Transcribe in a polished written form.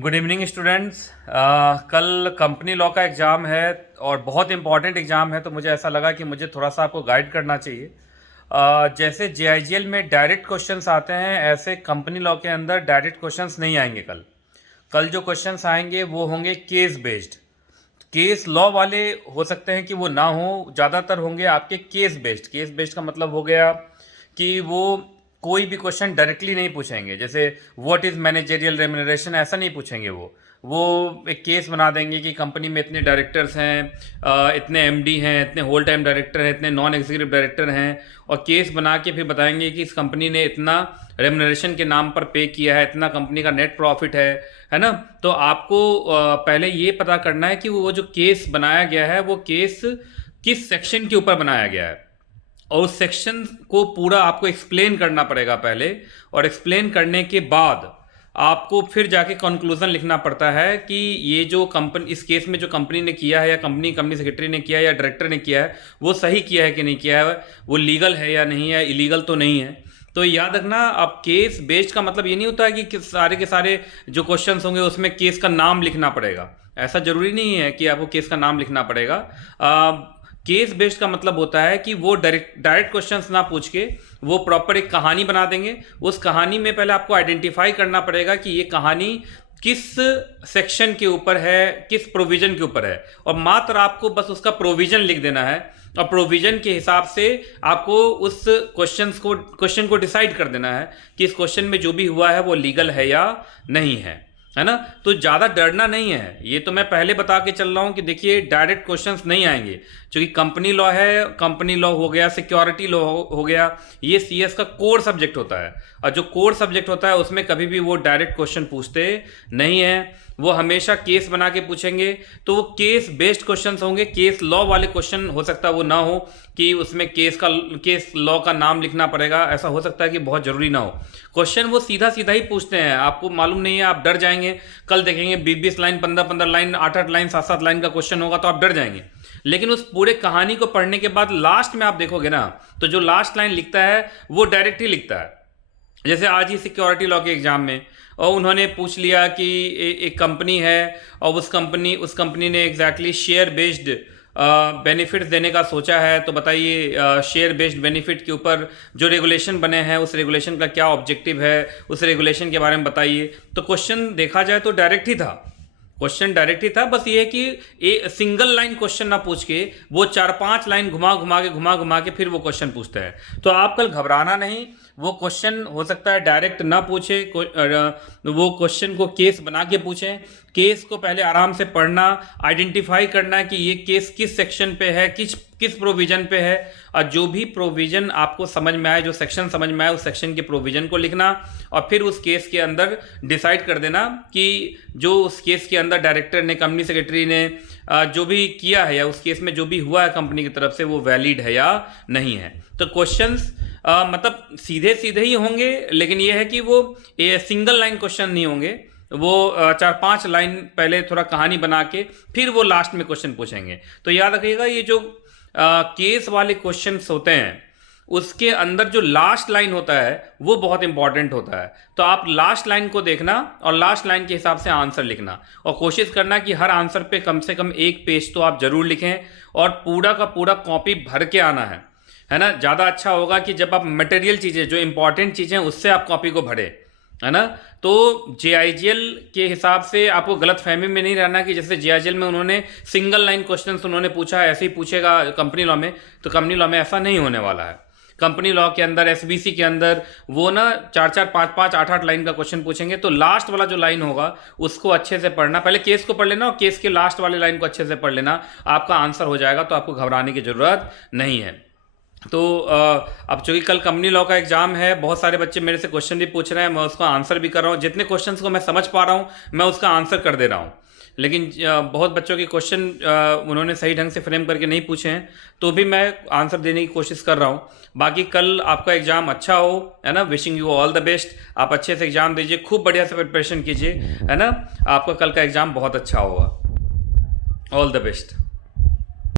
Good evening students. कल company law का exam है और बहुत इंपॉर्टेंट एग्ज़ाम है, तो मुझे ऐसा लगा कि मुझे थोड़ा सा आपको गाइड करना चाहिए। जैसे जेआईजीएल में डायरेक्ट क्वेश्चंस आते हैं, ऐसे कंपनी लॉ के अंदर डायरेक्ट क्वेश्चंस नहीं आएंगे। कल जो क्वेश्चंस आएंगे वो होंगे केस बेस्ड। केस लॉ वाले हो सकते हैं कि वो ना हो, ज़्यादातर होंगे आपके केस बेस्ड। केस बेस्ड का मतलब हो गया कि वो कोई भी क्वेश्चन डायरेक्टली नहीं पूछेंगे। जैसे व्हाट इज़ मैनेजरियल रेम्यूनरेशन, ऐसा नहीं पूछेंगे। वो एक केस बना देंगे कि कंपनी में इतने डायरेक्टर्स हैं, इतने एमडी हैं, इतने होल टाइम डायरेक्टर हैं, इतने नॉन एग्जीक्यूटिव डायरेक्टर हैं, और केस बना के फिर बताएंगे कि इस कंपनी ने इतना रेम्यूनरेशन के नाम पर पे किया है, इतना कंपनी का नेट प्रॉफिट है ना। तो आपको पहले ये पता करना है कि वो जो केस बनाया गया है वो केस किस सेक्शन के ऊपर बनाया गया है, और उस सेक्शन को पूरा आपको एक्सप्लेन करना पड़ेगा पहले। और एक्सप्लेन करने के बाद आपको फिर जाके कंक्लूजन लिखना पड़ता है कि ये जो कंपनी, इस केस में जो कंपनी ने किया है, या कंपनी सेक्रेटरी ने किया है, या डायरेक्टर ने किया है, वो सही किया है कि नहीं किया है, वो लीगल है या नहीं है, इलीगल तो नहीं है। तो याद रखना, अब केस बेस्ड का मतलब ये नहीं होता है कि सारे के सारे जो क्वेश्चंस होंगे उसमें केस का नाम लिखना पड़ेगा। ऐसा जरूरी नहीं है कि आपको केस का नाम लिखना पड़ेगा। केस बेस्ड का मतलब होता है कि वो डायरेक्ट क्वेश्चंस ना पूछ के वो प्रॉपर एक कहानी बना देंगे। उस कहानी में पहले आपको आइडेंटिफाई करना पड़ेगा कि ये कहानी किस सेक्शन के ऊपर है, किस प्रोविजन के ऊपर है, और मात्र आपको बस उसका प्रोविजन लिख देना है, और प्रोविजन के हिसाब से आपको उस क्वेश्चन को डिसाइड कर देना है कि इस क्वेश्चन में जो भी हुआ है वो लीगल है या नहीं है ना। तो ज़्यादा डरना नहीं है। ये तो मैं पहले बता के चल रहा हूँ कि देखिए डायरेक्ट क्वेश्चंस नहीं आएंगे, क्योंकि कंपनी लॉ है, कंपनी लॉ हो गया, सिक्योरिटी लॉ हो गया, ये सीएस का कोर सब्जेक्ट होता है। और जो कोर सब्जेक्ट होता है उसमें कभी भी वो डायरेक्ट क्वेश्चन पूछते नहीं है, वो हमेशा केस बना के पूछेंगे। तो वो केस बेस्ड क्वेश्चंस होंगे। केस लॉ वाले क्वेश्चन हो सकता है वो ना हो कि उसमें केस लॉ का नाम लिखना पड़ेगा, ऐसा हो सकता है कि बहुत जरूरी ना हो। क्वेश्चन वो सीधा सीधा ही पूछते हैं, आपको मालूम नहीं है, आप डर जाएंगे। कल देखेंगे 20-20 लाइन, 15-15 लाइन, 8-8 लाइन, 7-7 लाइन का क्वेश्चन होगा तो आप डर जाएंगे। लेकिन उस पूरे कहानी को पढ़ने के बाद लास्ट में आप देखोगे ना, तो जो लास्ट लाइन लिखता है वो डायरेक्ट ही लिखता है। जैसे आज ही सिक्योरिटी लॉ के एग्जाम में और उन्होंने पूछ लिया कि एक कंपनी है और उस कंपनी ने एग्जैक्टली शेयर बेस्ड बेनिफिट्स देने का सोचा है, तो बताइए शेयर बेस्ड बेनिफिट के ऊपर जो रेगुलेशन बने हैं उस रेगुलेशन का क्या ऑब्जेक्टिव है, उस रेगुलेशन के बारे में बताइए। तो क्वेश्चन देखा जाए तो डायरेक्ट ही था, क्वेश्चन डायरेक्ट ही था। बस ये है कि एक सिंगल लाइन क्वेश्चन ना पूछ के वो 4-5 लाइन घुमा घुमा के फिर वो क्वेश्चन पूछते हैं। तो आप कल घबराना नहीं। वो क्वेश्चन हो सकता है डायरेक्ट ना पूछे, वो क्वेश्चन को केस बना के पूछें। केस को पहले आराम से पढ़ना, आइडेंटिफाई करना कि ये केस किस सेक्शन पे है, किस प्रोविजन पे है, और जो भी प्रोविजन आपको समझ में आए, जो सेक्शन समझ में आए, उस सेक्शन के प्रोविजन को लिखना, और फिर उस केस के अंदर डिसाइड कर देना कि जो उस केस के अंदर डायरेक्टर ने, कंपनी सेक्रेटरी ने जो भी किया है, या उस केस में जो भी हुआ है कंपनी की तरफ से, वो वैलिड है या नहीं है। तो क्वेश्चंस मतलब सीधे सीधे ही होंगे, लेकिन ये है कि वो सिंगल लाइन क्वेश्चन नहीं होंगे। वो 4-5 लाइन पहले थोड़ा कहानी बना के फिर वो लास्ट में क्वेश्चन पूछेंगे। तो याद रखिएगा, ये जो केस वाले क्वेश्चंस होते हैं उसके अंदर जो लास्ट लाइन होता है वो बहुत इंपॉर्टेंट होता है। तो आप लास्ट लाइन को देखना और लास्ट लाइन के हिसाब से आंसर लिखना, और कोशिश करना कि हर आंसर पे कम से कम एक पेज तो आप जरूर लिखें, और पूरा का पूरा कॉपी भर के आना है ना। ज़्यादा अच्छा होगा कि जब आप मटेरियल चीज़ें, जो इंपॉर्टेंट चीज़ें, उससे आप कॉपी को भरें, है ना। तो जेआईजीएल के हिसाब से आपको गलत फहमी में नहीं रहना कि जैसे जेआईजीएल में उन्होंने सिंगल लाइन क्वेश्चंस उन्होंने पूछा है, ऐसे ही पूछेगा कंपनी लॉ में। तो कंपनी लॉ में ऐसा नहीं होने वाला है। कंपनी लॉ के अंदर, एसबीसी के अंदर वो ना 4-4, 5-5, 8-8 लाइन का क्वेश्चन पूछेंगे। तो लास्ट वाला जो लाइन होगा उसको अच्छे से पढ़ना, पहले केस को पढ़ लेना और केस के लास्ट वाले लाइन को अच्छे से पढ़ लेना, आपका आंसर हो जाएगा। तो आपको घबराने की जरूरत नहीं है। तो अब चूंकि कल कंपनी लॉ का एग्जाम है, बहुत सारे बच्चे मेरे से क्वेश्चन भी पूछ रहे हैं, मैं उसका आंसर भी कर रहा हूँ। जितने क्वेश्चंस को मैं समझ पा रहा हूँ मैं उसका आंसर कर दे रहा हूँ, लेकिन बहुत बच्चों के क्वेश्चन उन्होंने सही ढंग से फ्रेम करके नहीं पूछे हैं, तो भी मैं आंसर देने की कोशिश कर रहा हूँ। बाकी कल आपका एग्जाम अच्छा हो, है ना। Wishing you all the best. आप अच्छे से एग्जाम दीजिए, खूब बढ़िया से प्रिपरेशन कीजिए, है ना। आपका कल का एग्जाम बहुत अच्छा होगा। All the best.